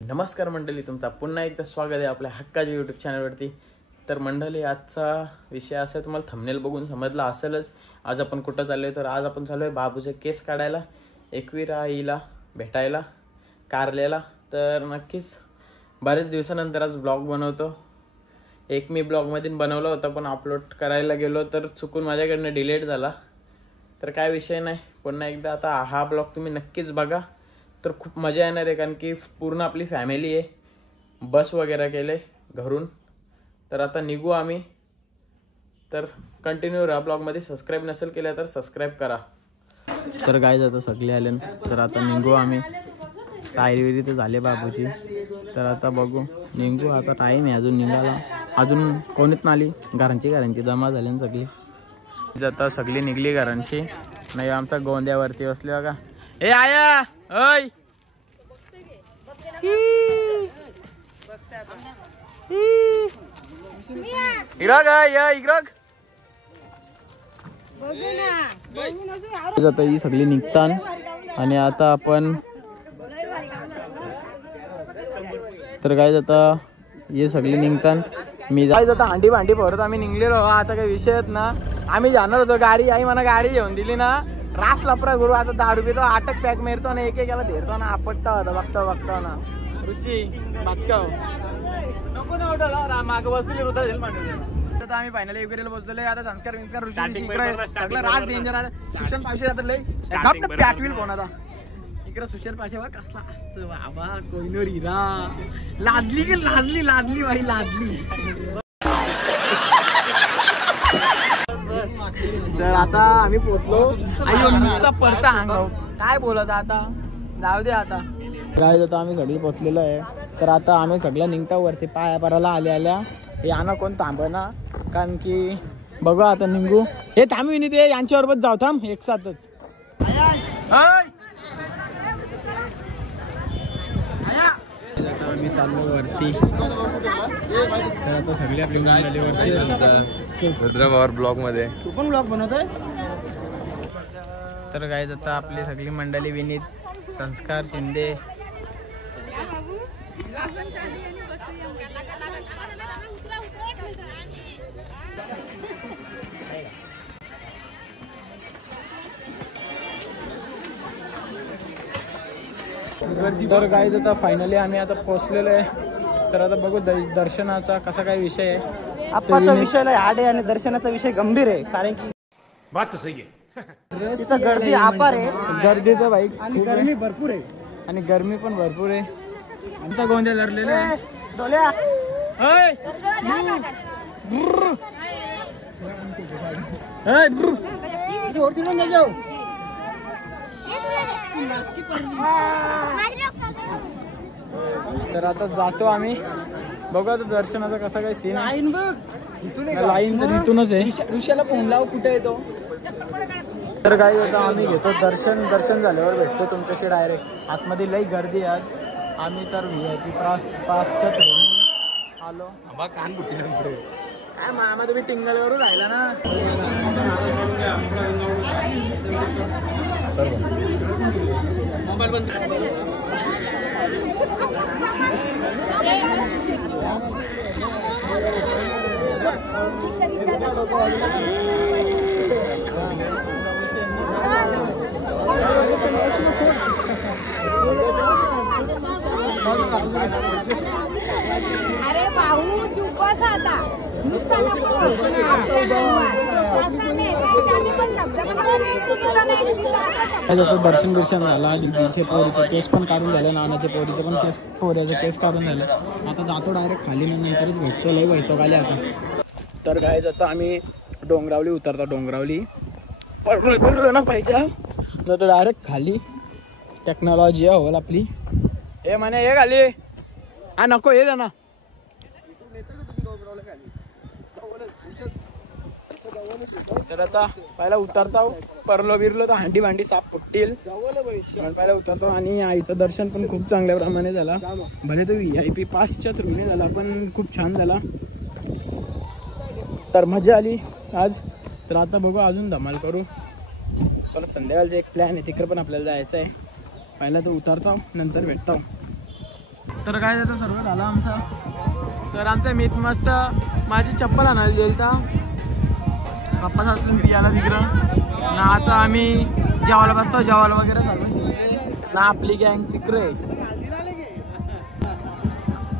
नमस्कार मंडळी, तुमचा पुन्हा एकदा स्वागत आहे आपल्या हक्काच्या यूट्यूब चॅनलवरती। तर मंडळी, आजचा विषय असा तुम्हाला थंबनेल बघून समजला असेलच। आज आपण कुठं चाललोय तर आज आपण चाललोय बाबूचे केस काढायला, एकवीर आईला भेटायला कारल्याला। तर नक्कीच बरेच दिवसानंतर आज ब्लॉग बनवतो। एक मी ब्लॉगमध्ये बनवला होता पण अपलोड करायला गेलो तर चुकून माझ्याकडनं डिलीट झाला। तर काय विषय नाही, पुन्हा एकदा आता हा ब्लॉग तुम्ही नक्कीच बघा, तर खूप मजा येणार आहे। कारण की पूर्ण आपली फॅमिली आहे, बस वगैरे केले घरून। तर आता निघू आम्ही। तर कंटिन्यू राहा ब्लॉगमध्ये। सबस्क्राईब नसेल केलं तर सबस्क्राईब करा। तर गाईज आता सगळे आले, तर आता निघू आम्ही। तायरी तर झाले बाबूची, तर आता बघू निघू। आता टाईम आहे अजून निघाला, अजून कोणीच नाही आली। घरांची जमा झाली ना सगळी। आता सगळी निघली घरांची, नाही आमचा गोंद्यावरती बसले बघा। ए आया ओय इग्रग या इग्रग आता ही सगळी निघतात आणि आता आपण तर काय आता हे सगळी निघतात। मी काय आता हांडी भांडी भरत आम्ही निघलेलो। आता काही विषयच ना, आम्ही जाणार होतो गाडी, आई मला गाडी घेऊन दिली ना, रास लपरा गुरु। आता 10 रुपये तो आटक पॅक मारतो ना, एक एकाला धेरतो ना, आपटता होता बघता ना ऋषी बातकाव नको ना उठाला माग बसले होता। आता आम्ही फायनली वगैरे बसलेलो। आता संस्कार ऋषी सगळं रास डेंजर आहे। सुशांत पावशे आता लय पॅटविल कोण आता इकडे सुशांत पावशेवर कसला असतं बाबा, कोहिनूर हिरा लादली की लादली बाई लादली। तर आता आम्ही पोहोचलो। आई नुसता पडता अंगाव काय बोलत आता, जाऊ दे आता काय। आता आम्ही सगळी पोहोचलेलो आहे। तर आता आम्ही सगळं निघता वरती पाया पराला आल्या याना कोण थांबना, कारण की बघू आता निघू। हे थांबवी नाही ते यांच्याबरोबर जाऊ, थांब एक साथच। आम्ही चाललो वरती, तर आता सगळी आपली मंडळी वरती रुद्रभावर ब्लॉग मध्ये। तू पण ब्लॉग बनवतोय? तर गाईज आता आपली सगळी मंडळी विनीत, संस्कार शिंदे, तर गाईज आता फायनली आम्ही आता पोहोचलेलो आहे। तर आता बघू दर्शनाचा कसा काय विषय आहे। आपाचा विषय हार्ड आहे आणि दर्शनाचा विषय गंभीर आहे, कारण की बात तो सही आहे। तिथं गर्दी अपार आहे, गर्दी तर बाई आणि गरमी भरपूर आहे, आणि गरमी पण भरपूर आहे। आमचा गोंधळ धरलेला आहे। डोल्या तर आता जातो आम्ही, बघू आता दर्शनाचा कसा काय सीन आहे। लाईन तर इथूनच आहे। ऋषाला फोन लाव, कुठे येतो। तर काय होतं आम्ही घेतो दर्शन झाल्यावर भेटतो तुमच्याशी डायरेक्ट। आतमध्ये लई गर्दी आज। आम्ही तर VIP पासच्या थ्रू आलो। कान बुट्टी काय मामा तुम्ही टिंगलवरून राहिला ना। मोबाईल बंद अरे भाऊ चुपस आता दर्शन झाला। दिदीचे पोरीचे केस पण काढून झाले, नानाचे पोरीचे पण केस, पोऱ्याचे केस काढून झाले। आता जातो डायरेक्ट खाली, नंतरच भेटतो। लई भेटतो खाली आता। तर काय जातो आम्ही डोंगरावली उतरतो, डोंगरावली पडलो ना पाहिजे तर डायरेक्ट खाली। टेक्नॉलॉजी होल आपली। हे म्हणे हे खाली हा नको हे ना। तर आता पहिला उतरता परलो बिरलो तर हांडी भांडी साफ फुटतील, पहिला उतरतो। आणि आईचं दर्शन पण खूप चांगल्या प्रमाणे झाला, भले तो VIP पासच्या थ्रूने झाला पण खूप छान झाला। तर मजा आली आज। तर आता बघू अजून धमाल करू। पर संध्याकाळचा एक प्लॅन आहे, तिकडे पण आपल्याला जायचं आहे। पहिला तो उतरतो नंतर भेटतो। तर काय आता सर्व झालं आमचं. तर आमचा मित मस्त माझी चप्पल आणायला गेलता पप्पा सासून पियाला तिकडं ना. आता आम्ही जेवायला बसतो, जेवायला वगैरे सर्व ना. आपली गँग तिकडे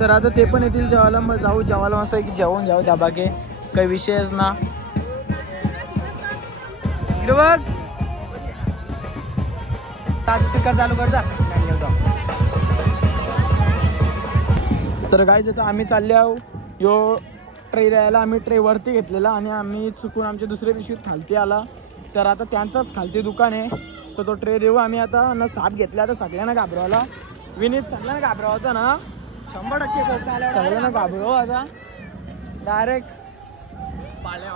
तर आता ते पण येतील जेवायला. मग जाऊ जेवायला मस्त की जेवून जाऊ त्या बाकी काही विषयच ना. इकडे बघ चालू कर जा. तर काय आता आम्ही चालले आहो यो ट्रे द्यायला. आम्ही ट्रे वरती घेतलेला आणि आम्ही चुकून आमच्या दुसऱ्या पिशवीत खालती आला. तर आता त्यांचाच खालती दुकान आहे तर तो ट्रे देऊ आम्ही. आता न साप घेतला तर सगळ्यांना घाबरवायला. विनीत सगळ्यांना घाबरवायचा ना 100% सगळ्यांना घाबरव. आता डायरेक्ट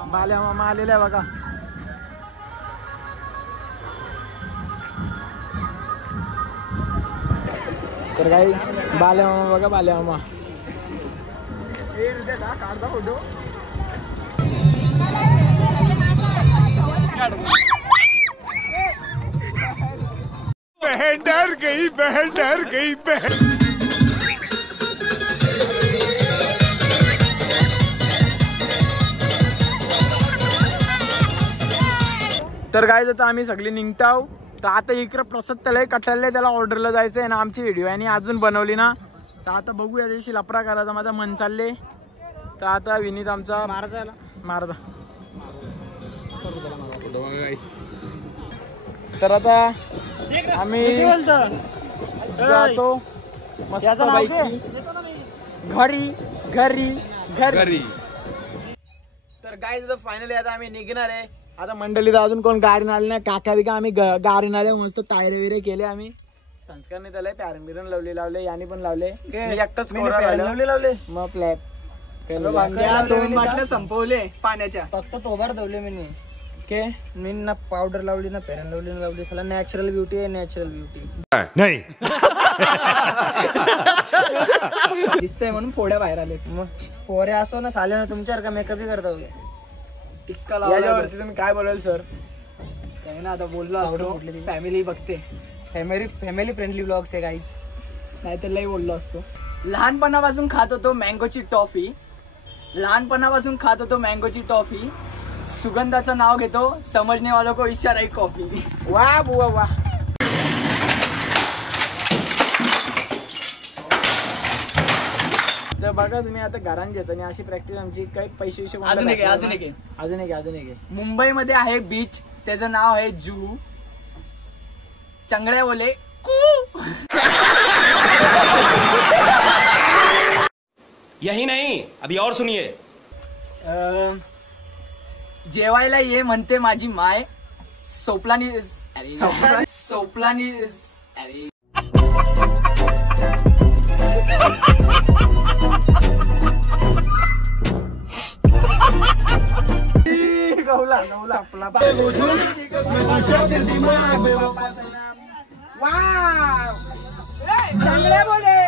बाल्या मामा आलेला आहे बघा. तर काही बाल्या मामा बघा, बाल्या मामा काढता फोटो. बहन डर गई, बहन डर गई, बहन. तर काय आता आम्ही सगळे निघताव. तर आता इकडं प्रसाद त्याला कटलले, त्याला ऑर्डरला जायचं आहे ना. आमची व्हिडिओ आणि अजून बनवली ना. तर आता बघूया त्याशी लफडा करायचा माझा मन चालले. तर आता विनीत आमचा मारजा. तर आता आम्ही जातो मस्त पैकी घरी. तर काय फायनली आता आम्ही निघणार आहे. आता मंडळीत अजून कोण गाडी आले नाही. काका बिका आम्ही गाडी आले मस्त तायरे विरे केले आम्ही. संस्कारने त्याला पॅरन बिरन लावले याने पण लावले. मी एकटाच लावले मग फ्लॅप 2 बाटल्या संपवले पाण्याच्या. फक्त तोबार धवले मी. मी ना पावडर लावली ना फेरन लावली सला. नॅचरल ब्युटी आहे, नॅचरल ब्युटी नहीं. दिसतंय म्हणून फोड्या बाहेर आले. मग पोरे असो ना साले ना तुमच्यावर का मेकअप करता टिक्का लावल्यावरती तुम्ही काय बोलाल सर? काही ना आता बोललो असतो. फॅमिली बघते. फॅमिली फ्रेंडली ब्लॉग्स आहे गाईज. नाही तर लई बोललो असतो. लहानपणापासून खात होतो मँगोची टॉफी. सुगंधाचं नाव घेतो, समजने वालों को इशारा कॉफी. वा बुवा वा. तर बघा तुम्ही आता घरांत घेत आणि अशी प्रॅक्टिस आमची काही पैसे अजून एक मुंबईमध्ये आहे बीच, त्याचं नाव आहे जुहू. चंगड्या बोले कू. यही नहीं, अभी और सुनिए. जेवायला ये म्हणते माझी माय. सोपलानी चांगले बोले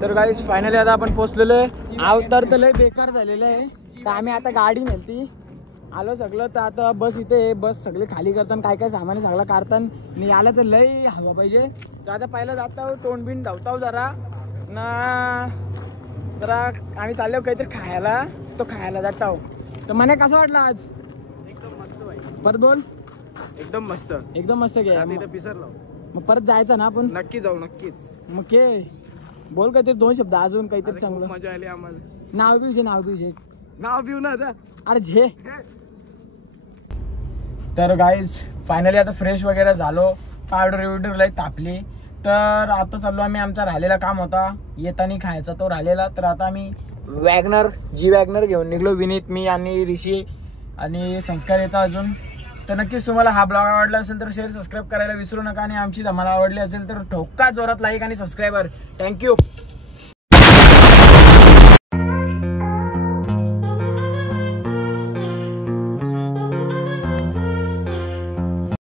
तर गाईस फायनली आता आपण पोहोचलेलो आहे. अवतार तर लय बेकार झालेलं आहे. तर आम्ही आता गाडी नेलती आलो सगळं तर आता बस इथे आहे. बस सगळे खाली करताना काय काय सामान सगळं काढताना आणि आलं तर लय हवा पाहिजे. तर आता पहिलं जातो तोंड बिंड धावताव जरा आम्ही चाललो काहीतरी खायला. तो खायला जातो. तर मला कसं वाटलं आज? एकदम मस्त भाई. परत बोल. एकदम मस्त. एकदम मस्त घे. पिसरलो. मग परत जायचं ना आपण? नक्की जाऊ नक्कीच. मग के बोल काहीतरी 2 शब्द अजून काहीतरी चांगलं. मजा आली आम्हाला. नाव बिवशे नाव पिऊ ना आता. अरे झे. तर गाईज फायनली आता फ्रेश वगैरे झालो. पावडर लय तापली. तर आता चाललो आम्ही. आमचा राहिलेला काम होता येताना खायचा तो राहिलेला. तर आता आम्ही वॅगनर घेऊन निघलो. विनीत, मी आणि ऋषी आणि संस्कार येतात अजून. तर नक्कीच तुम्हाला हा ब्लॉग आवडला असेल तर शेअर सबस्क्राईब करायला विसरू नका. आणि आमची धमाल आवडली असेल तर ठोका जोरात लाईक आणि सबस्क्राईबर. थँक्यू.